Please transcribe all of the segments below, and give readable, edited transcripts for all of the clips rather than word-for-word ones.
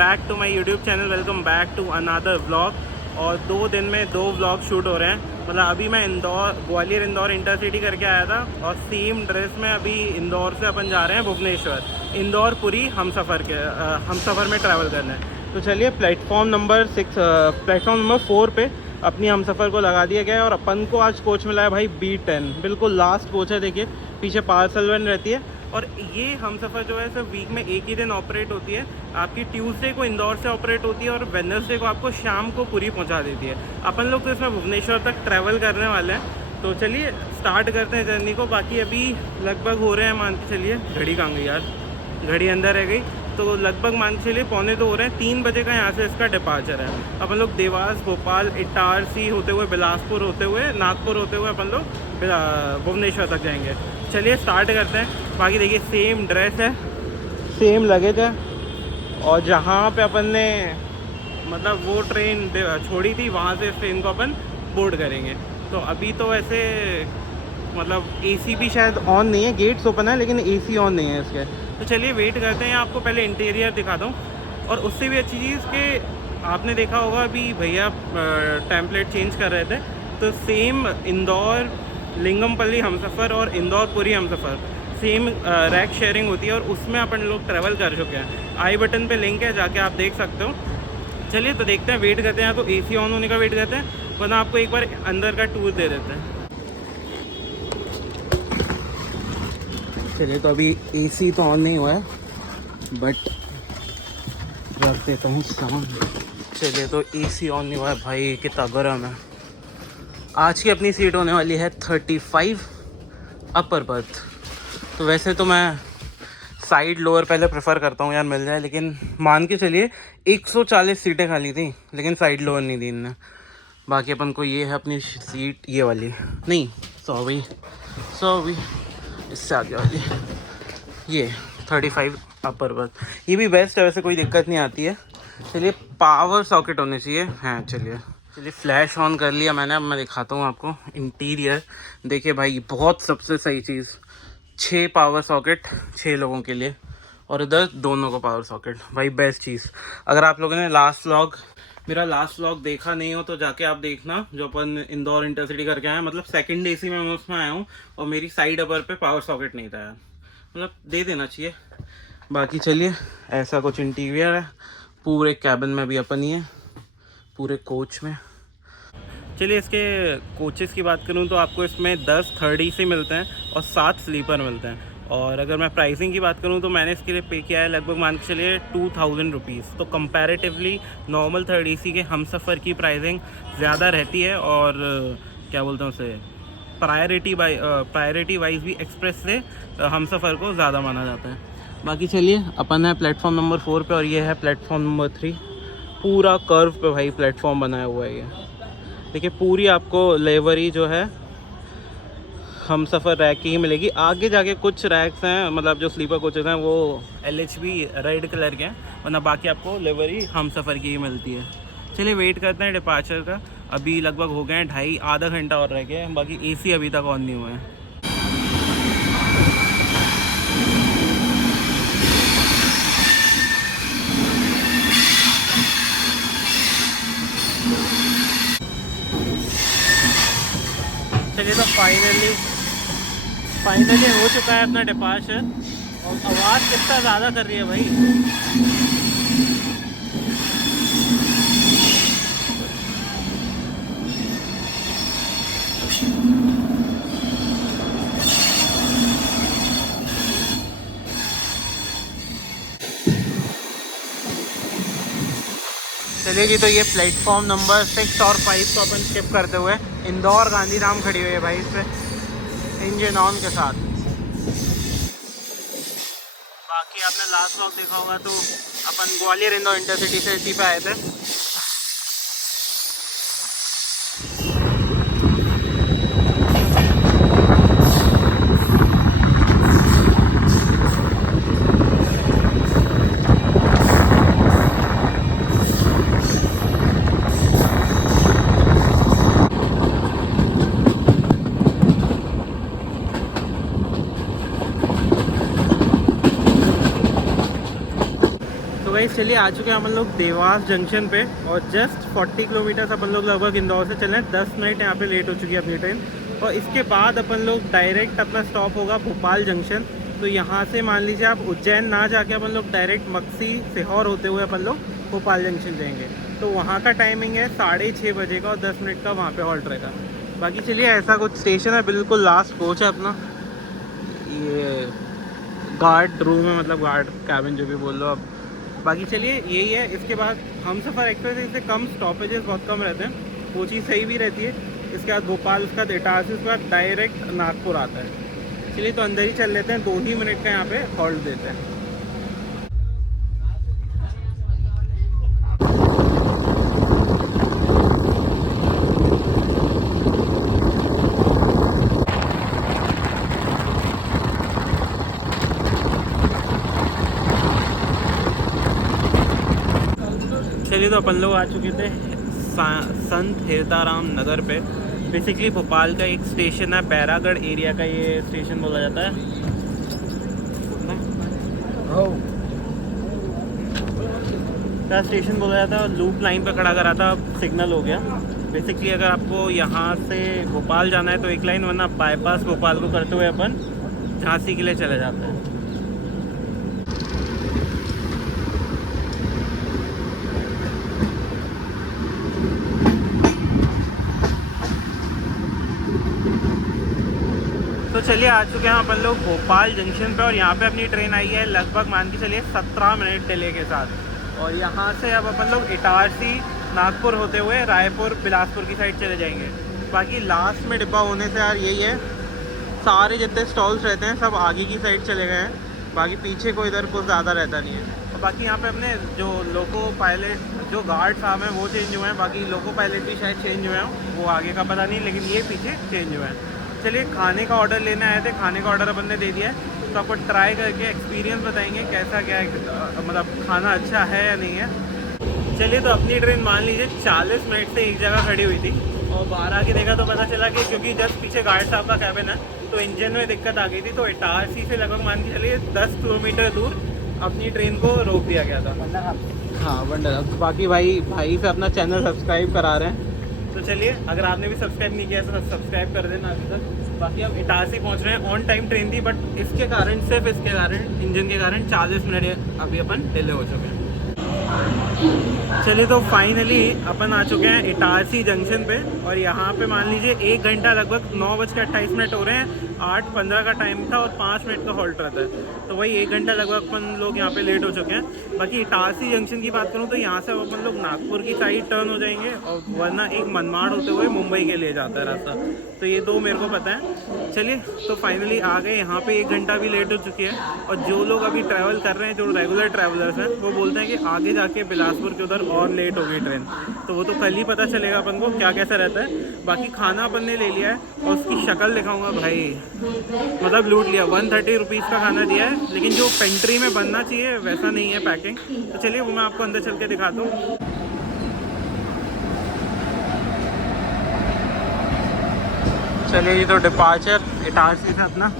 Back to my YouTube channel, welcome back to another vlog. और 2 दिन में 2 vlog shoot हो रहे हैं। मतलब अभी मैं ग्वालियर इंदौर इंटरसिटी करके आया था और सेम ड्रेस में अभी इंदौर से अपन जा रहे हैं भुवनेश्वर, इंदौर पुरी हम सफ़र में ट्रैवल करना है। तो चलिए प्लेटफॉर्म नंबर 4 पे अपनी हम सफ़र को लगा दिया गया है और अपन को आज कोच मिला है भाई B10, बिल्कुल लास्ट कोच है। देखिए पीछे पार्सल वैन रहती है और ये हम सफ़र जो है सिर्फ वीक में एक ही दिन ऑपरेट होती है। आपकी ट्यूसडे को इंदौर से ऑपरेट होती है और वेडनेसडे को आपको शाम को पूरी पहुंचा देती है। अपन लोग तो इसमें भुवनेश्वर तक ट्रैवल करने वाले हैं। तो चलिए स्टार्ट करते हैं जर्नी को। बाकी अभी लगभग हो रहे हैं, मान के चलिए, घड़ी कहाँ गई यार, घड़ी अंदर रह गई। तो लगभग मान के चलिए 2:45 हो रहे हैं। 3 बजे का यहाँ से इसका डिपार्चर है। अपन लोग देवास, भोपाल, इटारसी होते हुए, बिलासपुर होते हुए, नागपुर होते हुए अपन लोग भुवनेश्वर तक जाएंगे। चलिए स्टार्ट करते हैं। बाकी देखिए सेम ड्रेस है, सेम लगेज है और जहाँ पे अपन ने मतलब वो ट्रेन छोड़ी थी वहाँ से इस ट्रेन को अपन बोर्ड करेंगे। तो अभी तो वैसे मतलब एसी भी शायद ऑन नहीं है, गेट्स ओपन है लेकिन एसी ऑन नहीं है इसके। तो चलिए वेट करते हैं। आपको पहले इंटीरियर दिखा दूँ और उससे भी अच्छी चीज़ कि आपने देखा होगा अभी भैया टेम्पलेट चेंज कर रहे थे, तो सेम इंदौर लिंगमपल्ली हमसफ़र और इंदौर पुरी हमसफ़र सेम रैक शेयरिंग होती है और उसमें अपन लोग ट्रैवल कर चुके हैं। आई बटन पे लिंक है, जाके आप देख सकते हो। चलिए तो देखते हैं, वेट करते हैं। तो एसी ऑन होने का वेट करते हैं, वरना आपको एक बार अंदर का टूर दे देते हैं। चलिए तो अभी एसी तो ऑन नहीं हुआ है, बट रख देता हूँ साउंड। चलिए तो एसी ऑन नहीं हुआ है भाई, कितना गर्म है। आज की अपनी सीट होने वाली है 35 अपर बर्थ। तो वैसे तो मैं साइड लोअर पहले प्रेफर करता हूँ यार, मिल जाए, लेकिन मान के चलिए 140 सीटें खाली थी लेकिन साइड लोअर नहीं दी इनने। बाकी अपन को ये है अपनी सीट, ये वाली नहीं, सॉरी इससे आगे वाली, ये 35 अपर बर्थ। ये भी बेस्ट है वैसे, कोई दिक्कत नहीं आती है। चलिए पावर सॉकेट होने चाहिए। हाँ चलिए फ्लैश ऑन कर लिया मैंने। अब मैं दिखाता हूँ आपको इंटीरियर। देखिए भाई बहुत सबसे सही चीज़, 6 पावर सॉकेट 6 लोगों के लिए और इधर दोनों को पावर सॉकेट। भाई बेस्ट चीज़। अगर आप लोगों ने मेरा लास्ट व्लॉग देखा नहीं हो तो जाके आप देखना, जो अपन इंदौर इंटरसिटी करके आए। मतलब सेकंड एसी में मैं उसमें आया हूँ और मेरी साइड अपर पे पावर सॉकेट नहीं था यार, मतलब दे देना चाहिए। बाकी चलिए ऐसा कुछ इंटीरियर है। पूरे कैबिन में भी अपन ही है, पूरे कोच में। चलिए इसके कोचेस की बात करूं तो आपको इसमें 10 थर्ड एसी मिलते हैं और 7 स्लीपर मिलते हैं। और अगर मैं प्राइसिंग की बात करूं तो मैंने इसके लिए पे किया है लगभग मान के चलिए 2000 रुपीज़। तो कंपैरेटिवली नॉर्मल थर्ड एसी के हम सफ़र की प्राइसिंग ज़्यादा रहती है और क्या बोलते हैं उसे, प्रायोरिटी वाइज भी एक्सप्रेस से हम सफ़र को ज़्यादा माना जाता है। बाकी चलिए अपन है प्लेटफॉर्म नंबर 4 पे और ये है प्लेटफॉर्म नंबर 3। पूरा कर्व पे भाई प्लेटफॉर्म बनाया हुआ है ये। देखिए पूरी आपको लेवरी जो है हम सफ़र रैक की ही मिलेगी। आगे जाके कुछ रैक्स हैं, मतलब जो स्लीपर कोचेस हैं वो LHB रेड कलर के हैं, वरना बाकी आपको लेवरी हम सफ़र की ही मिलती है। चलिए वेट करते हैं डिपार्चर का। अभी लगभग हो गए हैं 2.5 आधा घंटा और रह गया है। बाकी AC अभी तक ऑन नहीं हुआ है। चलिए तो फाइनली हो चुका है अपना डिपार्चर। और आवाज़ कितना ज़्यादा कर रही है भाई। चलिए जी, तो ये प्लेटफॉर्म नंबर 6 और 5 को अपन शिफ्ट करते हुए इंदौर गांधीधाम खड़ी हुई है भाई, इस पे इंजन ऑन के साथ। बाकी आपने लास्ट व्लॉग देखा होगा तो अपन ग्वालियर इंदौर इंटरसिटी से इसी पे आए थे। गाइस चलिए आ चुके हैं अपन लोग देवास जंक्शन पे और जस्ट 40 किलोमीटर अपन लोग लगभग इंदौर से चले हैं। 10 मिनट यहाँ पे लेट हो चुकी है अपनी ट्रेन और इसके बाद अपन लोग डायरेक्ट अपना स्टॉप होगा भोपाल जंक्शन। तो यहाँ से मान लीजिए आप उज्जैन ना जाके अपन लोग डायरेक्ट मक्सी सीहोर होते हुए अपन लोग भोपाल जंक्शन जाएंगे। तो वहाँ का टाइमिंग है 6:30 बजे का और 10 मिनट का वहाँ पे हॉल्ट रहेगा। बाकी चलिए ऐसा कुछ स्टेशन है, बिल्कुल लास्ट कोच है अपना। ये गार्ड रूम है, मतलब गार्ड कैबिन जो भी बोल लो आप। बाकी चलिए यही है। इसके बाद हम सफ़र एक्सप्रेस इससे कम स्टॉपेजेस बहुत कम रहते हैं, वो चीज़ सही भी रहती है। इसके बाद भोपाल, उसके बाद इटारसी, उसके बाद डायरेक्ट नागपुर आता है। चलिए तो अंदर ही चल लेते हैं, 2 ही मिनट का यहाँ पे हॉल्ट देते हैं। चलिए तो अपन लोग आ चुके थे संत हिरदाराम नगर पे। बेसिकली भोपाल का एक स्टेशन है, बैरागढ़ एरिया का ये स्टेशन बोला जाता है। क्या स्टेशन बोला जाता है, लूप लाइन पे खड़ा करा था, अब सिग्नल हो गया। बेसिकली अगर आपको यहाँ से भोपाल जाना है तो एक लाइन, वरना बाईपास भोपाल को करते हुए अपन झांसी के लिए चले जाते हैं। तो चलिए आ चुके हैं अपन लोग भोपाल जंक्शन पे और यहाँ पे अपनी ट्रेन आई है लगभग मान के चलिए 17 मिनट डिले के साथ। और यहाँ से अब अपन लोग इटारसी नागपुर होते हुए रायपुर बिलासपुर की साइड चले जाएंगे। बाकी लास्ट में डिब्बा होने से यार यही है, सारे जितने स्टॉल्स रहते हैं सब आगे की साइड चले गए हैं, बाकी पीछे को इधर कुछ ज़्यादा रहता नहीं है। और बाकी यहाँ पे अपने जो लोको पायलट जो गार्ड साहब हैं वो चेंज हुए हैं, बाकी लोको पायलट भी शायद चेंज हुए हैं, वो आगे का पता नहीं, लेकिन ये पीछे चेंज हुए हैं। चलिए खाने का ऑर्डर लेने आए थे, खाने का ऑर्डर अपन ने दे दिया है। तो आपको ट्राई करके एक्सपीरियंस बताएंगे कैसा क्या है, मतलब खाना अच्छा है या नहीं है। चलिए तो अपनी ट्रेन मान लीजिए 40 मिनट से एक जगह खड़ी हुई थी और बाहर आके देखा तो पता चला कि क्योंकि जस्ट पीछे गार्ड साहब का कैबिन है तो इंजन में दिक्कत आ गई थी। तो इटारसी से लगभग मान के चलिए 10 किलोमीटर दूर अपनी ट्रेन को रोक दिया गया था। हाँ वंडर। बाकी भाई से अपना चैनल सब्सक्राइब करा रहे हैं। तो चलिए अगर आपने भी सब्सक्राइब नहीं किया तो सब्सक्राइब कर देना अभी तक। बाकी अब इटारसी पहुंच रहे हैं, ऑन टाइम ट्रेन थी बट इसके कारण, सिर्फ इसके कारण, इंजन के कारण 40 मिनट अभी अपन डिले हो चुके हैं। चलिए तो फाइनली अपन आ चुके हैं इटारसी जंक्शन पे और यहाँ पे मान लीजिए 1 घंटा लगभग 9:28 हो रहे हैं। 8:15 का टाइम था और 5 मिनट का हॉल्ट रहता है, तो वही 1 घंटा लगभग अपन लोग यहाँ पे लेट हो चुके हैं। बाकी इटारसी जंक्शन की बात करूँ तो यहाँ से अपन लोग नागपुर की साइड टर्न हो जाएंगे और वरना एक मनमाड़ होते हुए मुंबई के लिए जाता है रास्ता। तो ये 2 मेरे को पता है। चलिए तो फाइनली आ गए यहाँ पे, 1 घंटा भी लेट हो चुकी है। और जो लोग अभी ट्रैवल कर रहे हैं, जो रेगुलर ट्रैवलर्स हैं, वो बोलते हैं कि आगे जाके बिलासपुर के उधर और लेट हो गई ट्रेन। तो वो तो कल ही पता चलेगा अपन को क्या कैसा रहता है। बाकी खाना अपन ने ले लिया है और उसकी शक्ल दिखाऊंगा भाई, मतलब लूट लिया। 130 रुपीज़ का खाना दिया है, लेकिन जो पेंट्री में बनना चाहिए वैसा नहीं है पैकिंग। तो चलिए वो मैं आपको अंदर चल के दिखाता हूँ। चलिए ये तो डिपार्चर इटारसी से अपना,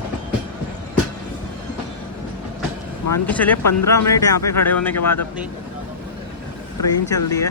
मान के चलिए 15 मिनट यहाँ पे खड़े होने के बाद अपनी ट्रेन चल रही है।